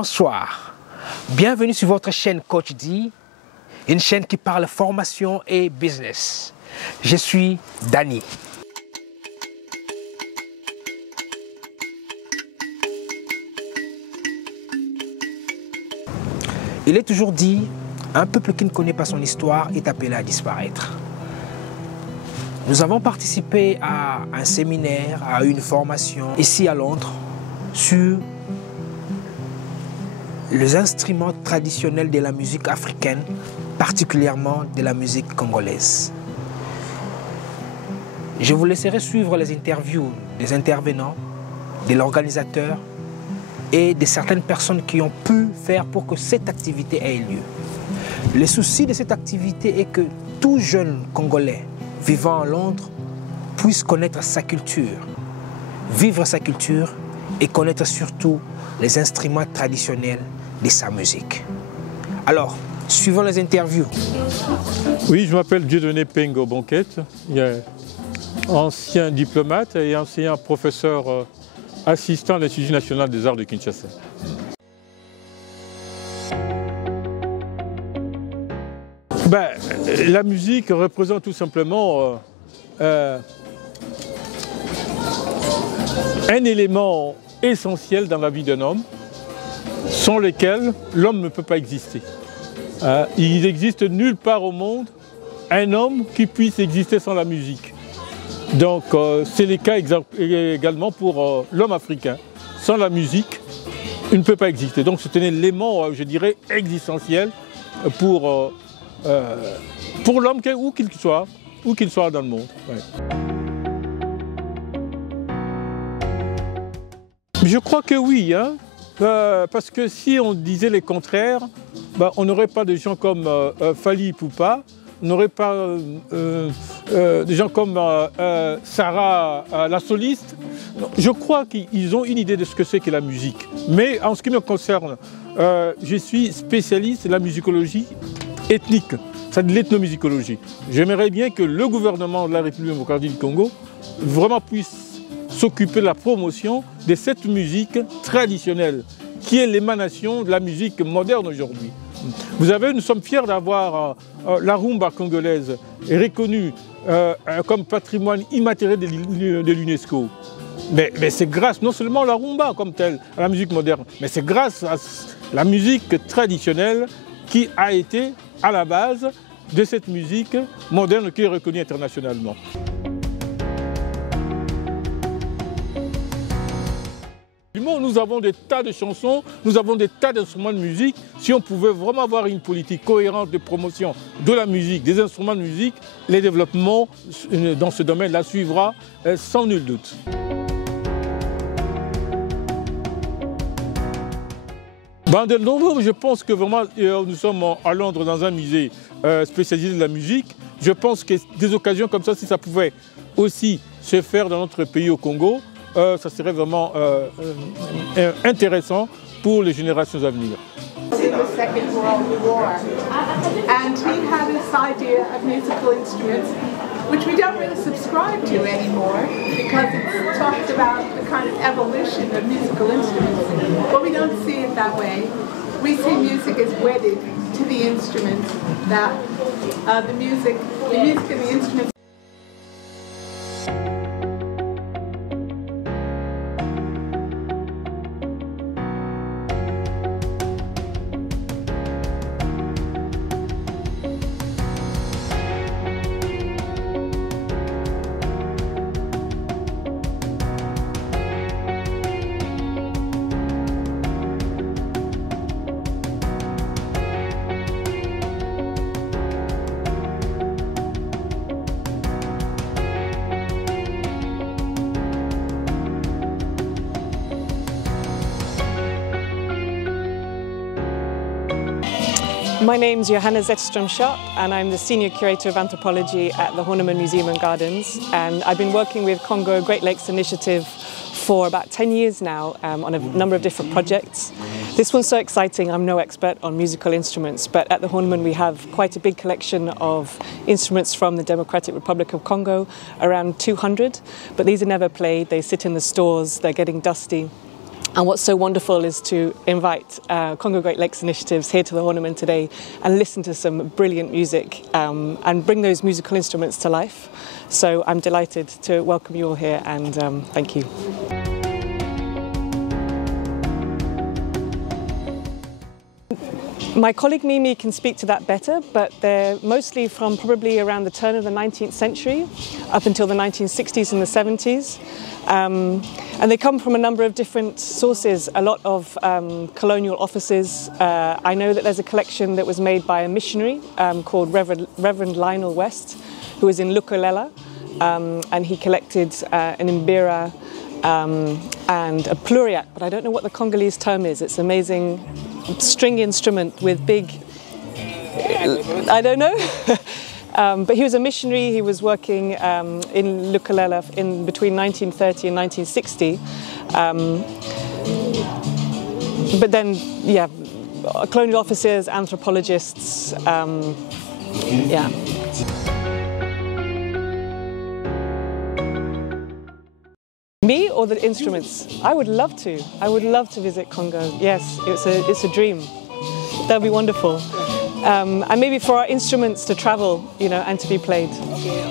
Bonsoir, bienvenue sur votre chaîne Coach D, une chaîne qui parle formation et business. Je suis Danny. Il est toujours dit, un peuple qui ne connaît pas son histoire est appelé à disparaître. Nous avons participé à un séminaire, à une formation ici à Londres sur les instruments traditionnels de la musique africaine, particulièrement de la musique congolaise. Je vous laisserai suivre les interviews des intervenants, de l'organisateur et de certaines personnes qui ont pu faire pour que cette activité ait lieu. Le souci de cette activité est que tout jeune Congolais vivant à Londres puisse connaître sa culture, vivre sa culture et connaître surtout les instruments traditionnels de sa musique. Alors, suivons les interviews. Oui, je m'appelle Dieudonné Pengo Bonquette, ancien diplomate et ancien professeur assistant à l'Institut national des arts de Kinshasa. La musique représente tout simplement un élément essentiel dans la vie d'un homme, sans lequel l'homme ne peut pas exister. Il n'existe nulle part au monde un homme qui puisse exister sans la musique. Donc c'est le cas également pour l'homme africain. Sans la musique, il ne peut pas exister. Donc c'est un élément, je dirais, existentiel pour l'homme, où qu'il soit dans le monde. Ouais. Je crois que oui, hein, parce que si on disait le contraire, on n'aurait pas de gens comme Fally Ipupa, on n'aurait pas des gens comme Sarah, la soliste. Je crois qu'ils ont une idée de ce que c'est que la musique. Mais en ce qui me concerne, je suis spécialiste de la musicologie ethnique, c'est de l'ethnomusicologie. J'aimerais bien que le gouvernement de la République démocratique du Congo vraiment puisse s'occuper de la promotion de cette musique traditionnelle, qui est l'émanation de la musique moderne aujourd'hui. Vous savez, nous sommes fiers d'avoir la rumba congolaise reconnue comme patrimoine immatériel de l'UNESCO. Mais c'est grâce non seulement à la rumba comme telle, à la musique moderne, mais c'est grâce à la musique traditionnelle qui a été à la base de cette musique moderne qui est reconnue internationalement. Nous avons des tas de chansons, nous avons des tas d'instruments de musique. Si on pouvait vraiment avoir une politique cohérente de promotion de la musique, des instruments de musique, les développements dans ce domaine-là suivra sans nul doute. De nouveau, je pense que vraiment nous sommes à Londres dans un musée spécialisé de la musique. Je pense que des occasions comme ça, si ça pouvait aussi se faire dans notre pays au Congo, ça serait vraiment intéressant pour les générations à venir. The Second World War, and he had this idea of musical instruments, which we don't really subscribe to anymore because it's talked about the kind of evolution of musical instruments, but we don't see it that way. We see music as wedded to the instruments, that the music and the instruments. My name's Johanna Zetterström-Sharp and I'm the Senior Curator of Anthropology at the Horniman Museum and Gardens, and I've been working with Congo Great Lakes Initiative for about 10 years now on a number of different projects. This one's so exciting. I'm no expert on musical instruments, but at the Horniman we have quite a big collection of instruments from the Democratic Republic of Congo, around 200, but these are never played. They sit in the stores, they're getting dusty. And what's so wonderful is to invite Congo Great Lakes Initiatives here to the Horniman today and listen to some brilliant music and bring those musical instruments to life. So I'm delighted to welcome you all here, and thank you. My colleague Mimi can speak to that better, but they're mostly from probably around the turn of the 19th century up until the 1960s and the 70s. And they come from a number of different sources, a lot of colonial offices. I know that there's a collection that was made by a missionary called Reverend Lionel West, who was in Lukalela, and he collected an mbira and a pluriac, but I don't know what the Congolese term is. It's an amazing string instrument with big, I don't know. But he was a missionary. He was working in Lukalela in between 1930 and 1960. But then, yeah, colonial officers, anthropologists, yeah. Me or the instruments? I would love to. I would love to visit Congo. Yes, it's a dream. That'd be wonderful. And maybe for our instruments to travel, you know, and to be played.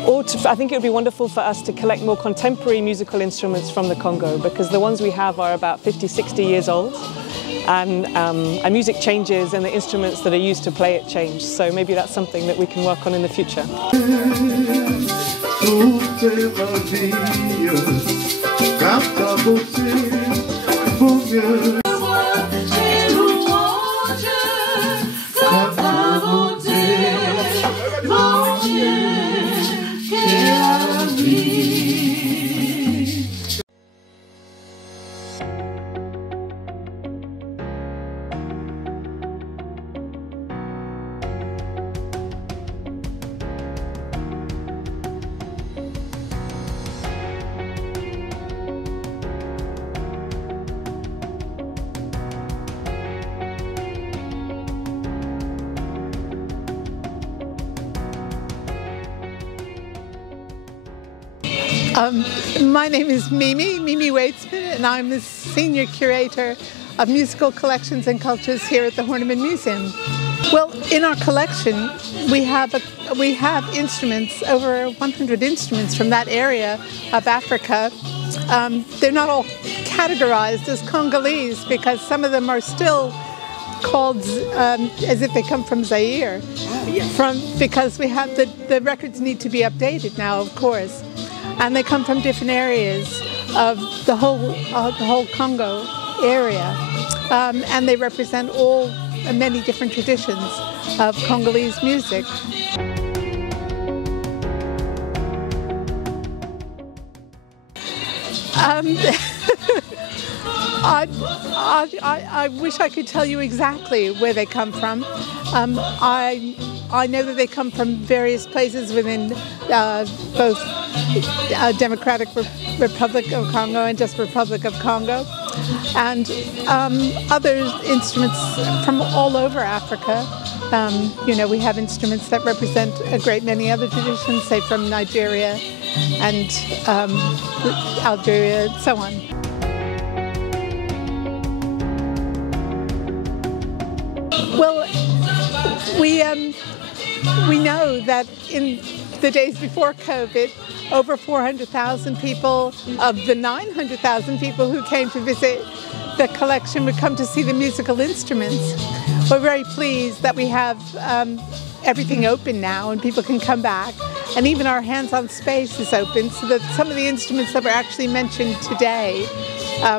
Or I think it would be wonderful for us to collect more contemporary musical instruments from the Congo, because the ones we have are about 50, 60 years old. And music changes, and the instruments that are used to play it change. So maybe that's something that we can work on in the future. My name is Mimi Waitsman, and I'm the Senior Curator of Musical Collections and Cultures here at the Horniman Museum. Well, in our collection, we have instruments, over 100 instruments from that area of Africa. They're not all categorized as Congolese, because some of them are still called as if they come from Zaire, because we have the records need to be updated now, of course. And they come from different areas of the whole Congo area, and they represent many different traditions of Congolese music. I wish I could tell you exactly where they come from. I know that they come from various places within both Democratic Republic of Congo and just Republic of Congo, and other instruments from all over Africa. You know, we have instruments that represent a great many other traditions, say from Nigeria and Algeria and so on. Well, we know that in the days before COVID, over 400,000 people of the 900,000 people who came to visit the collection would come to see the musical instruments. We're very pleased that we have everything open now and people can come back. And even our hands-on space is open, so that some of the instruments that were actually mentioned today,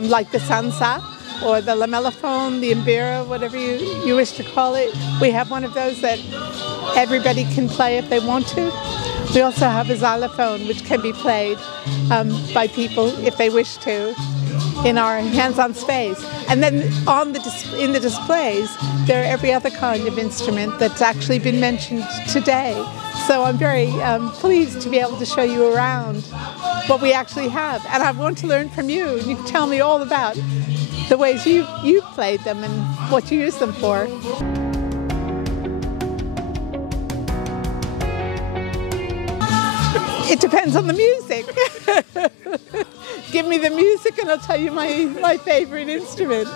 like the sansa, or the lamellophone, the mbira, whatever you wish to call it. We have one of those that everybody can play if they want to. We also have a xylophone, which can be played by people if they wish to in our hands-on space. And then in the displays, there are every other kind of instrument that's actually been mentioned today. So I'm very pleased to be able to show you around what we actually have. And I want to learn from you. You can tell me all about the ways you've played them and what you use them for. It depends on the music. give me the music and I'll tell you my favorite instrument.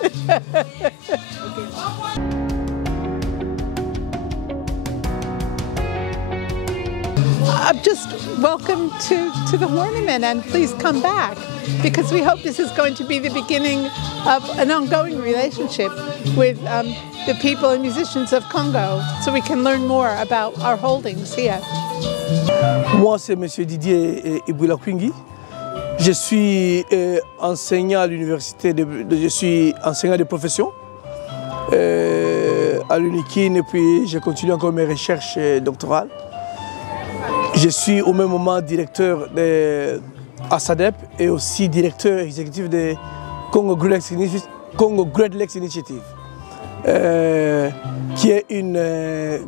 Just welcome to the Horniman, and please come back, because we hope this is going to be the beginning of an ongoing relationship with the people and musicians of Congo, so we can learn more about our holdings here. Moi, c'est M. Didier Ibouila-Kwingi. Je suis enseignant à l'université, je suis enseignant de profession à l'UNIKIN, et puis je continue encore mes recherches doctorales. Je suis au même moment directeur à SADEP et aussi directeur exécutif de Congo Great Lakes Initiative, qui est une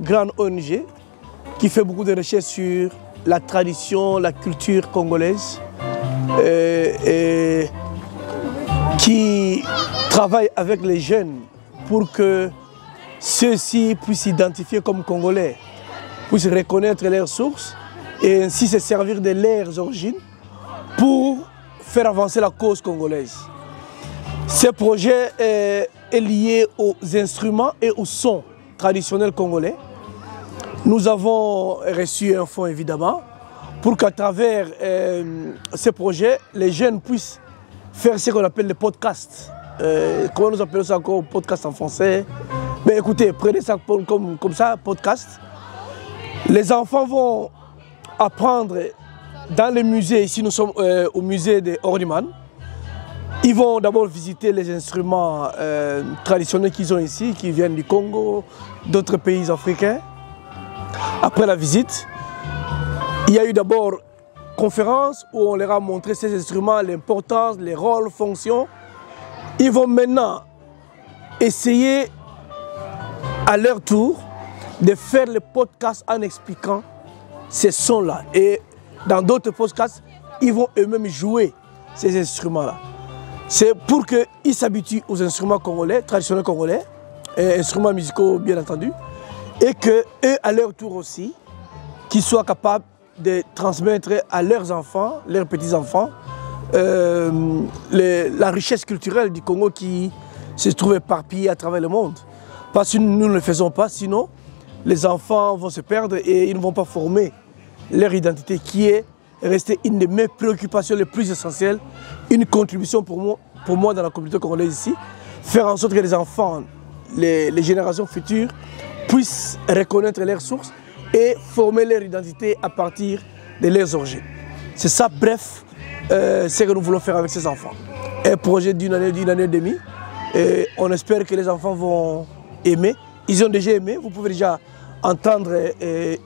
grande ONG qui fait beaucoup de recherches sur la tradition, la culture congolaise, et qui travaille avec les jeunes pour que ceux-ci puissent s'identifier comme Congolais, puissent reconnaître leurs sources et ainsi se servir de leurs origines pour faire avancer la cause congolaise. Ce projet est lié aux instruments et aux sons traditionnels congolais. Nous avons reçu un fonds évidemment pour qu'à travers ce projet, les jeunes puissent faire ce qu'on appelle les podcasts. Comment nous appelons ça encore, podcast en français? Mais écoutez, prenez ça comme ça, podcast. Les enfants vont apprendre dans les musées. Ici, nous sommes au musée de Horniman. Ils vont d'abord visiter les instruments traditionnels qu'ils ont ici, qui viennent du Congo, d'autres pays africains. Après la visite, il y a eu d'abord une conférence où on leur a montré ces instruments, l'importance, les rôles, fonctions. Ils vont maintenant essayer à leur tour de faire le podcast en expliquant ces sons-là. Et dans d'autres podcasts, ils vont eux-mêmes jouer ces instruments-là. C'est pour qu'ils s'habituent aux instruments congolais, traditionnels congolais, et instruments musicaux bien entendu, et qu'eux, à leur tour aussi, qu'ils soient capables de transmettre à leurs enfants, leurs petits-enfants, la richesse culturelle du Congo qui se trouve éparpillée à travers le monde. Parce que nous ne le faisons pas, sinon les enfants vont se perdre et ils ne vont pas former leur identité, qui est restée une de mes préoccupations les plus essentielles, une contribution pour moi dans la communauté congolaise ici, faire en sorte que les enfants, les générations futures, puissent reconnaître leurs sources et former leur identité à partir de leurs origines. C'est ça, bref, ce que nous voulons faire avec ces enfants. Un projet d'une année et demie, et on espère que les enfants vont aimer. Ils ont déjà aimé, vous pouvez déjà entendre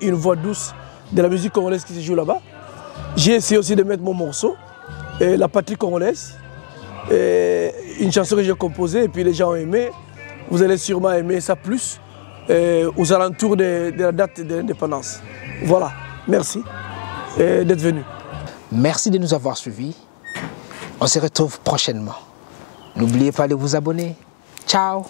une voix douce de la musique congolaise qui se joue là-bas. J'ai essayé aussi de mettre mon morceau, La Patrie congolaise, une chanson que j'ai composée et puis les gens ont aimé. Vous allez sûrement aimer ça plus aux alentours de la date de l'indépendance. Voilà, merci d'être venu. Merci de nous avoir suivis. On se retrouve prochainement. N'oubliez pas de vous abonner. Ciao!